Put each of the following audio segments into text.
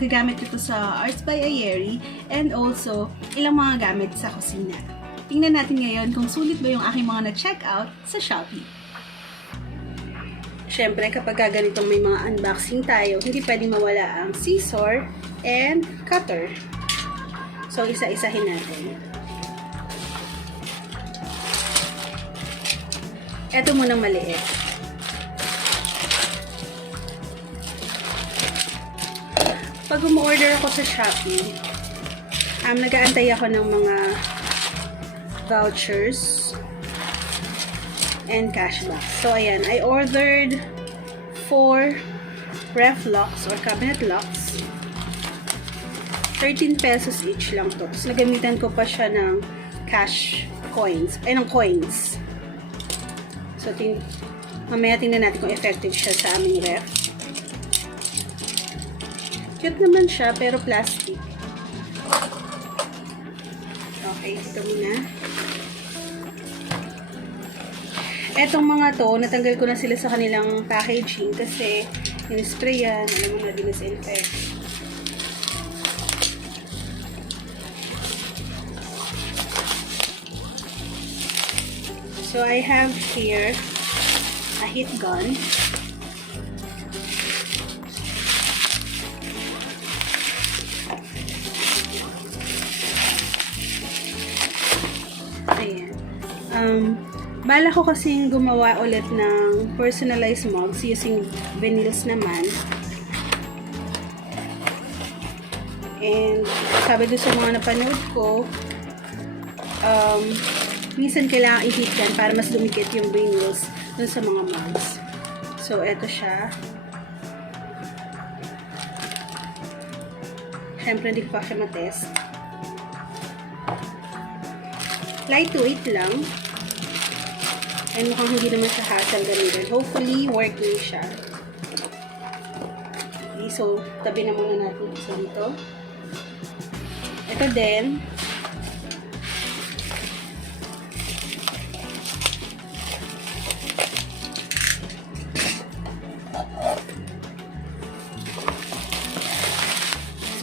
magagamit ko to sa Arts by Ayeri and also ilang mga gamit sa kusina. Tingnan natin ngayon kung sulit ba yung aking mga na-check out sa Shopee. Siyempre, kapag ganitong may mga unboxing tayo, hindi pwedeng mawala ang scissor and cutter. So, isa-isahin natin. Ito munang maliit. Pag umorder ako sa Shopee, nag-aantay ako ng mga vouchers and cashback. So, ayan. I ordered 4 ref locks or cabinet locks. 13 pesos each lang to. Tapos, nagamitan ko pa siya ng cash coins. Ay, ng coins. So, mamaya tingnan natin kung effective siya sa aming ref. Cute naman siya, pero plastic. Okay, ito muna. Etong mga to, natanggal ko na sila sa kanilang packaging kasi in-spray yan, alam mo na, disinfect. So, I have here a heat gun. Ayan. Bala ko kasing gumawa ulit ng personalized mugs using vinyls naman. And sabi doon sa mga napanood ko, minsan kailangan i-heat yan para mas dumikit yung vinyls dun sa mga mugs. So, eto siya. Siyempre, hindi ko pa siya matest. Lightweight lang. And mukhang hindi naman siya hassle gamitin. Hopefully, working siya. Okay, so, tabi na muna natin ito dito. Ito din.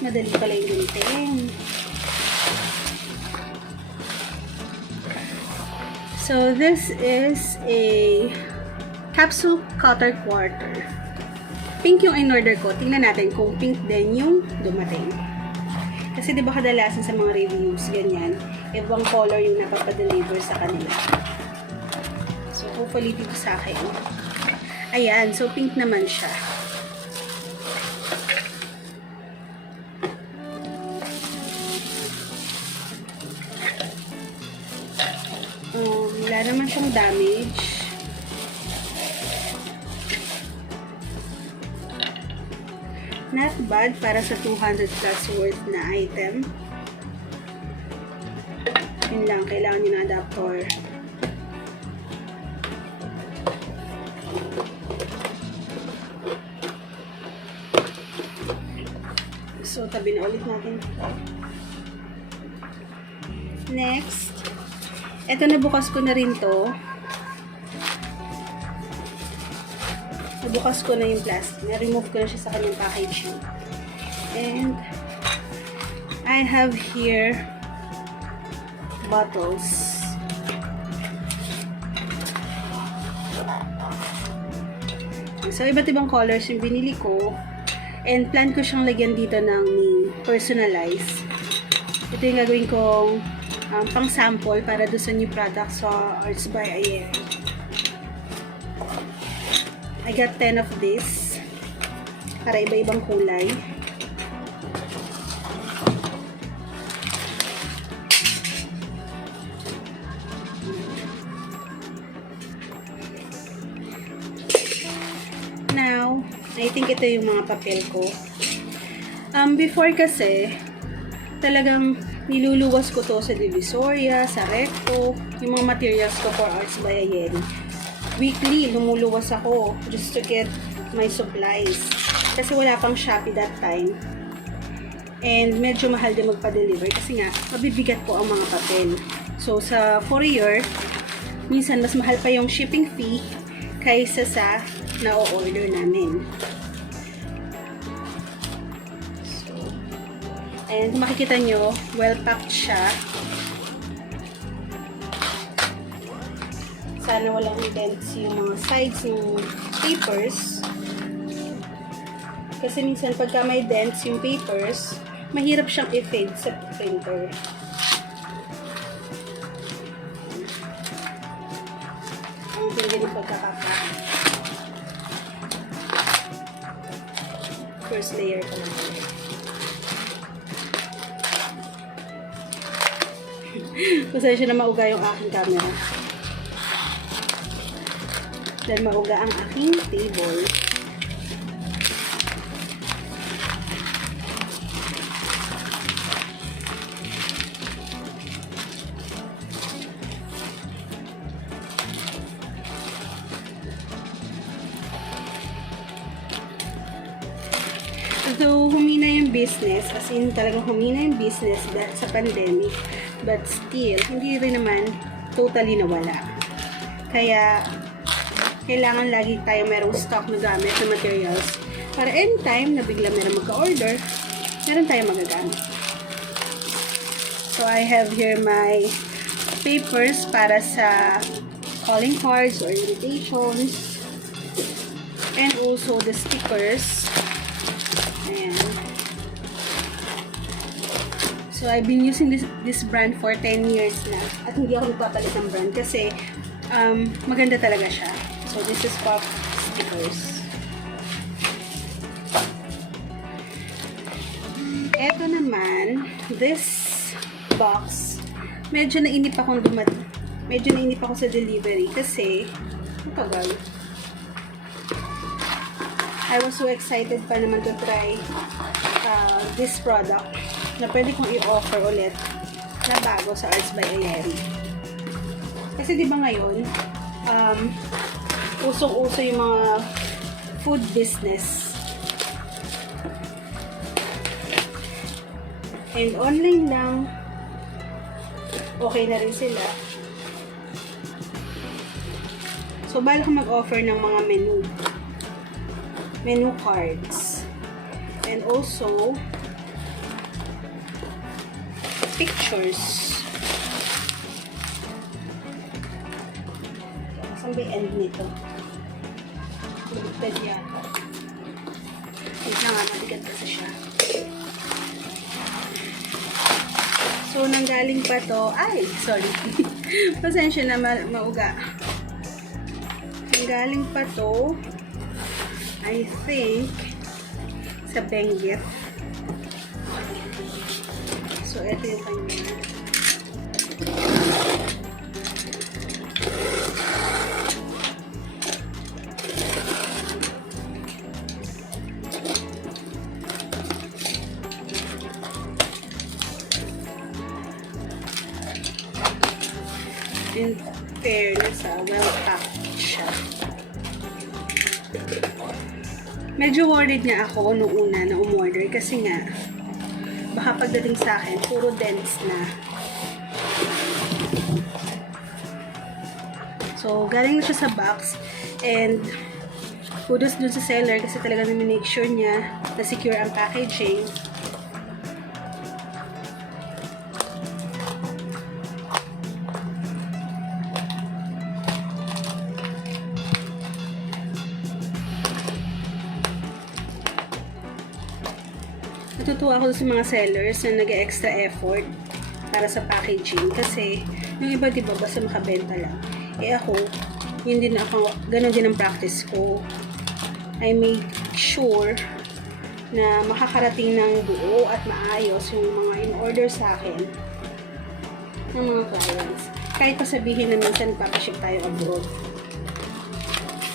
Madali pala yung gamitin. So, this is a capsule cutter quarter. Pink yung in-order ko. Tingnan natin kung pink din yung dumating. Kasi diba kadalasan sa mga reviews, ganyan, ibang color yung napapadeliver sa kanila. So, hopefully dito sa akin. Ayan, so pink naman siya. Wala naman siyang damage. Not bad para sa 200 plus worth na item. Yun lang, kailangan nyo ng adapter. So, tabi na ulit natin. Next. Ito, nabukas ko na rin to. Nabukas ko na yung plastic. Na-remove ko na siya sa kanyang packaging. And, I have here bottles. So, iba't ibang colors yung binili ko. And, plan ko siyang lagyan dito ng personalized. Ito yung gagawin kong pang sample para doon sa new product sa Arts by Ayeri. I got 10 of this para iba-ibang kulay. Now, I think ito yung mga papel ko. Before kasi, talagang niluluwas ko to sa Divisoria, sa Recto, yung mga materials ko for Arts by Ayeri. Weekly, lumuluwas ako just to get my supplies. Kasi wala pang Shopee that time. And medyo mahal din magpa-deliver kasi nga, mabibigat po ang mga papel. So, sa courier, minsan mas mahal pa yung shipping fee kaysa sa na-order namin. So, And kung makikita nyo, well-packed siya. Sana walang dents yung mga sides ng papers. Kasi minsan pagka may dents yung papers, mahirap siyang i-fade sa printer. Ang hindi ng pagkakapa. First layer pa lang. Pasensya na mauga yung aking camera. Dahil mauga ang aking table. So, humina yung business, as in talagang humina yung business dahil sa pandemic, but still, hindi rin naman totally nawala. Kaya, kailangan lagi tayo merong stock na gamit na materials para anytime na bigla meron magka-order, meron tayong magagamit. So, I have here my papers para sa calling cards or invitations, and also the stickers. Ayan. So, I've been using this brand for 10 years na. At hindi ako nagpapalit ng brand kasi maganda talaga siya. So, this is pop stickers. Ito naman, this box, medyo nainip ako sa delivery kasi matagal. I was so excited pa naman to try this product na pwede kong i-offer ulit na bago sa Arts by Ayeri. Kasi di ba ngayon, usong-uso yung mga food business. And online lang, okay na rin sila. So, bala ko mag-offer ng mga menu cards, and also pictures. Saan ba yung end nito? Bugtad yata. Wait na nga, mabigat kasi siya. So, nanggaling pa to. Ay, sorry. Pasensya na, mauga. Nanggaling pa to, I think, sa Benguet. So, ito yung kanya. In fairness, well-packed siya. Medyo worried nga ako nung una na umorder kasi nga baka pagdating sa akin puro dents na. So, galing na siya sa box, and kudos dun sa seller kasi talaga na make sure niya na secure ang packaging. Natutuwa ako sa mga sellers na nag-extra effort para sa packaging kasi yung iba diba basta makabenta lang. Eh ako, ganun din ang practice ko. I make sure na makakarating ng buo at maayos yung mga in-order sa akin ng mga clients. Kahit pa sabihin na minsan papaship tayo abroad.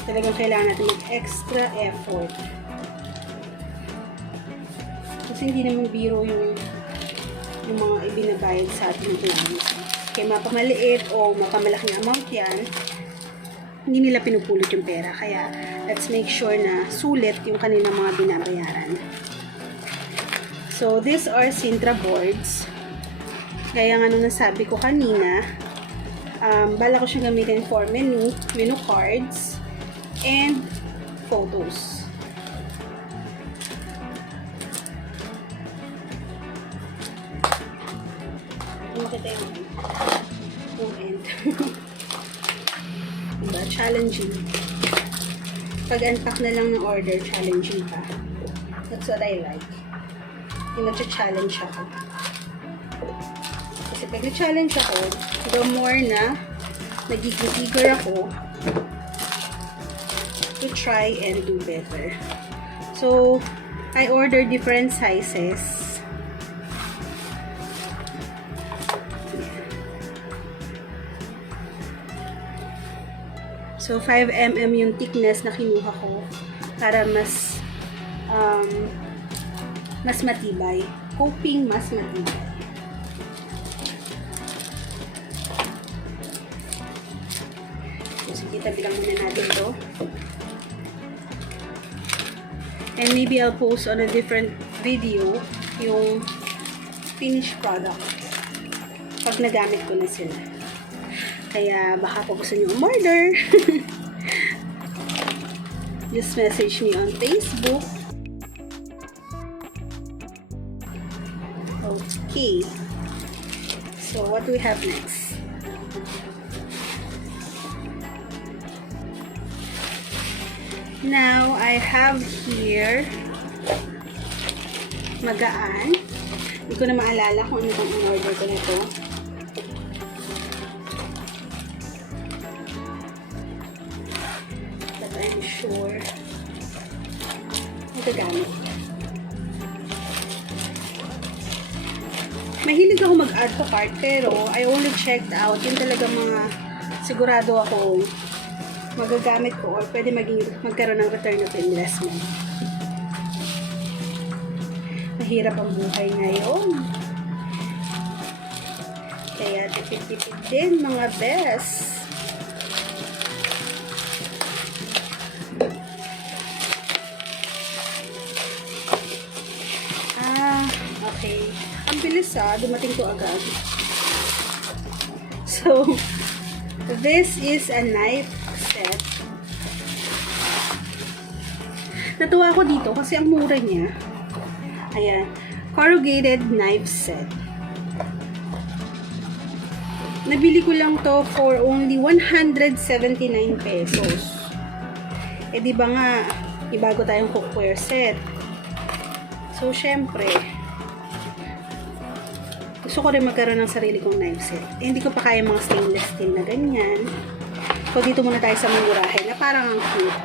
Talagang kailangan natin mag-extra effort. Kasi hindi naman biro yung mga ibinabayad sa ating clients. Kaya mapamaliit o mapamalaking amount yan, hindi nila pinupulot yung pera. Kaya, let's make sure na sulit yung kanilang mga binabayaran. So, these are Sintra boards. Gaya nga nung nasabi ko kanina, bala ko siyang gamitin for menu cards, and photos. kita yung end. Diba? Challenging. Pag-unpack na lang ng order, challenging pa. That's what I like. Yung nag-challenge ako. Kasi pag na-challenge ako, the more na nagiging eager ako to try and do better. So, I ordered different sizes. So, 5mm yung thickness na kinuha ko para mas matibay. Hoping mas matibay. So, sige, tabi lang muna natin to. And maybe I'll post on a different video yung finished product pag nagamit ko na sila. Kaya baka po gusto nyo umorder. Just message me on Facebook. Okay. So what do we have next? Now, I have here magaan. Hindi ko na maalala kung ano pang in-order ko nito. But I'm sure magagamit. Mahilig ako mag-add to cart, pero I only checked out yung talaga mga sigurado ako magagamit ko or pwede magkaroon ng return of investment. Mahirap ang buhay ngayon. Kaya tipid-tipid din mga best. Okay. Ang bilis dumating ko agad. So, this is a knife set. Natuwa ako dito kasi ang mura niya. Ayan. Corrugated knife set. Nabili ko lang to for only 179 pesos. Eh di ba nga, ibago tayong cookware set. So, syempre, gusto ko rin magkaroon ng sarili kong knife set. Eh, hindi ko pa kaya mga stainless steel na ganyan. So, dito muna tayo sa murahin na parang ang cute.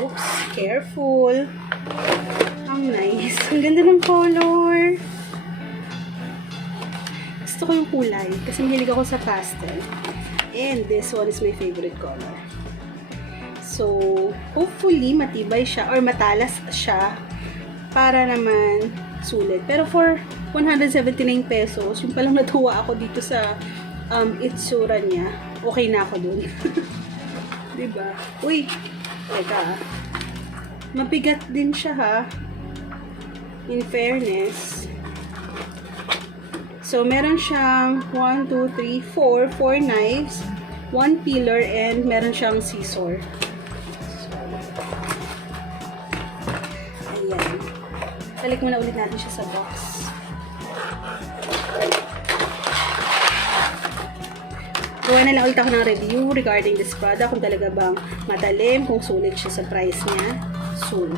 Oops, careful. Ang nice. Ang ganda ng color. Gusto ko yung kulay kasi mahilig ako sa pastel. And this one is my favorite color. So, hopefully, matibay siya or matalas siya para naman sulit. Pero for 179 pesos, yung palang natuwa ako dito sa itsura niya, okay na ako dun. Diba? Uy, teka. Mabigat din siya ha. In fairness. So, meron siyang 1, 2, 3, 4 knives, 1 peeler, and meron siyang scissor. Ayan. Balik muna ulit natin siya sa box. Gawa na lang ulit ako ng review regarding this product, kung talaga bang matalim, kung sulit siya sa price niya. Soon.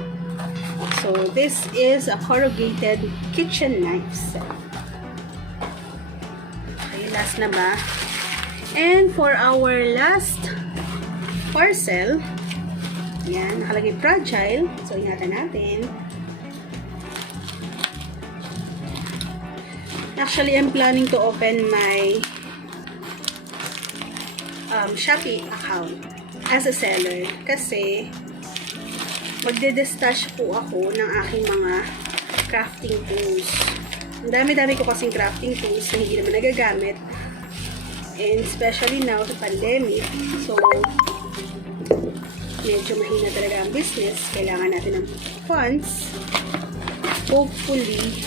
So, this is a corrugated kitchen knife set. Okay, last na ba? And for our last parcel, yan, nakalagay fragile. So, ingatan natin. Actually, I'm planning to open my Shopee account as a seller kasi magde-destash po ako ng aking mga crafting tools. Ang dami-dami ko kasing crafting tools na hindi naman nagagamit, and especially now sa pandemic, so medyo mahina talaga ang business. Kailangan natin ng funds. Hopefully,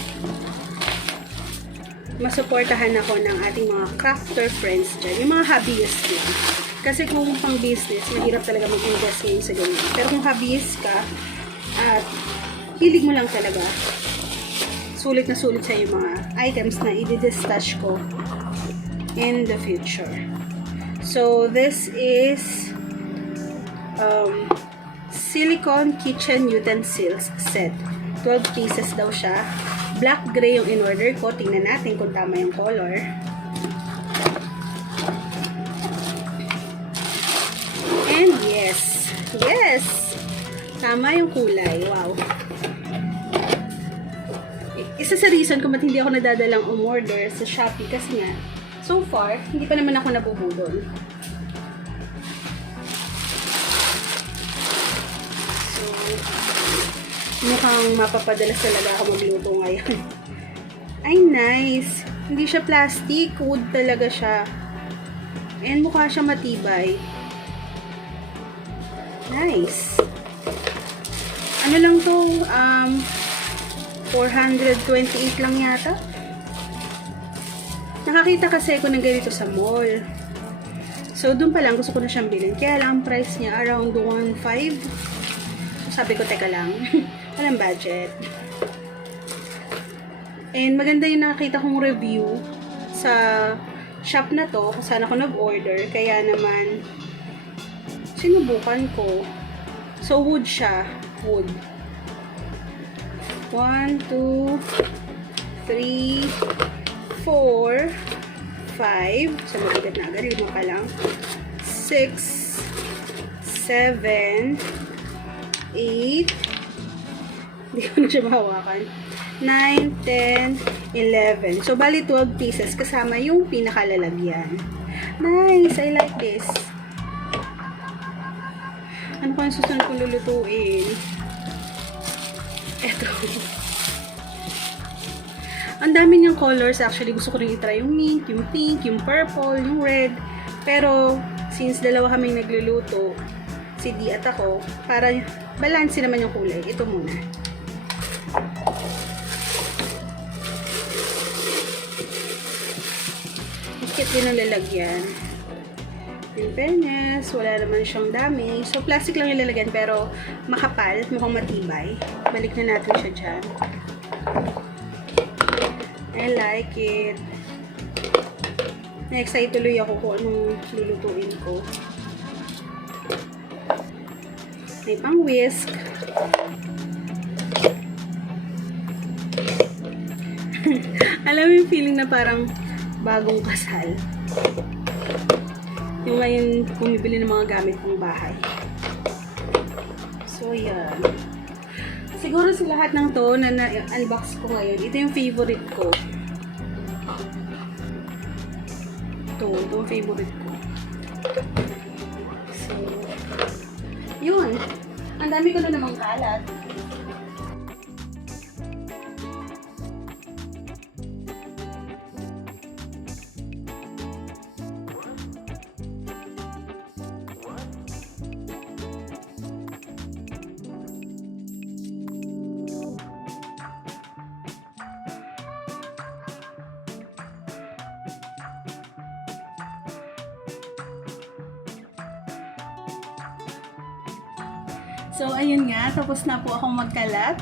masuportahan ako ng ating mga crafter friends dyan, yung mga hobbyist din. Kasi kung pang business, mahirap talaga mag-invest ngayon sa ganyan. Pero kung hobbyist ka, at hilig mo lang talaga, sulit na sulit sa yung mga items na i-distash ko in the future. So, this is silicone kitchen utensils set. 12 pieces daw siya. Black gray yung in-order ko. Tingnan natin kung tama yung color. And yes! Yes! Tama yung kulay. Wow! Isa sa reason kung ba't hindi ako nadadalang umorder sa Shopee kasi nga, so far, hindi pa naman ako nabubudol. So, mukhang mapapadalas talaga ako magluto ngayon. Ay, nice! Hindi siya plastic, wood talaga siya. And mukha siya matibay. Nice! Ano lang to? 428 lang yata. Nakakita kasi ako ng ganito sa mall. So, doon pa lang gusto ko na siyang bilhin. Kaya lang ang price niya around 1.5. So, sabi ko, teka lang. Walang budget. And maganda yung nakakita kong review sa shop na to. Kung saan ako nag-order. Kaya naman, sinubukan ko. So, wood siya. Wood. 1, 2, 3, 4, 5. So, mabigat na agad. Lima pa lang. 6, 7, 8. Hindi ko na siya mahawakan. 9, 10, 11. So, bali 12 pieces kasama yung pinakalalagyan. Nice! I like this. Ano pa yung susunod kong lulutuin? Eto. Ang dami niyang colors. Actually, gusto ko rin itry yung mint, yung pink, yung purple, yung red. Pero, since dalawa kaming nagluluto, si Di at ako, para balance naman yung kulay. Ito muna. Ikit din ang lalagyan. In fairness, wala naman siyang damage. So, plastic lang yung lalagyan, pero makapal at mukhang matibay. Balik na natin siya dyan. I like it. Na-excite tuloy ako kung anong lulutuin ko. May pang whisk. Alam mo yung feeling na parang bagong kasal. Yung ngayon bumibili ng mga gamit pang bahay. So, yan. Siguro sa lahat ng to na na-unbox ko ngayon, ito yung favorite ko. Ito yung favorite ko. So, yun. Ang dami ko na namang kalat. So, ayun nga, tapos na po akong magkalat.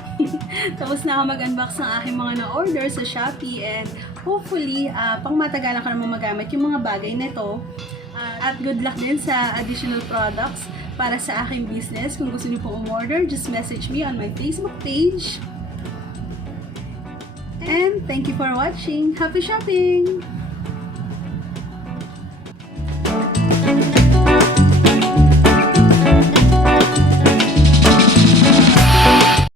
Tapos na ako mag-unbox ng aking mga na-order sa Shopee and hopefully, pang matagalan ko naman magamit yung mga bagay nito. At good luck din sa additional products para sa aking business. Kung gusto niyo po umorder, just message me on my Facebook page. And thank you for watching. Happy shopping!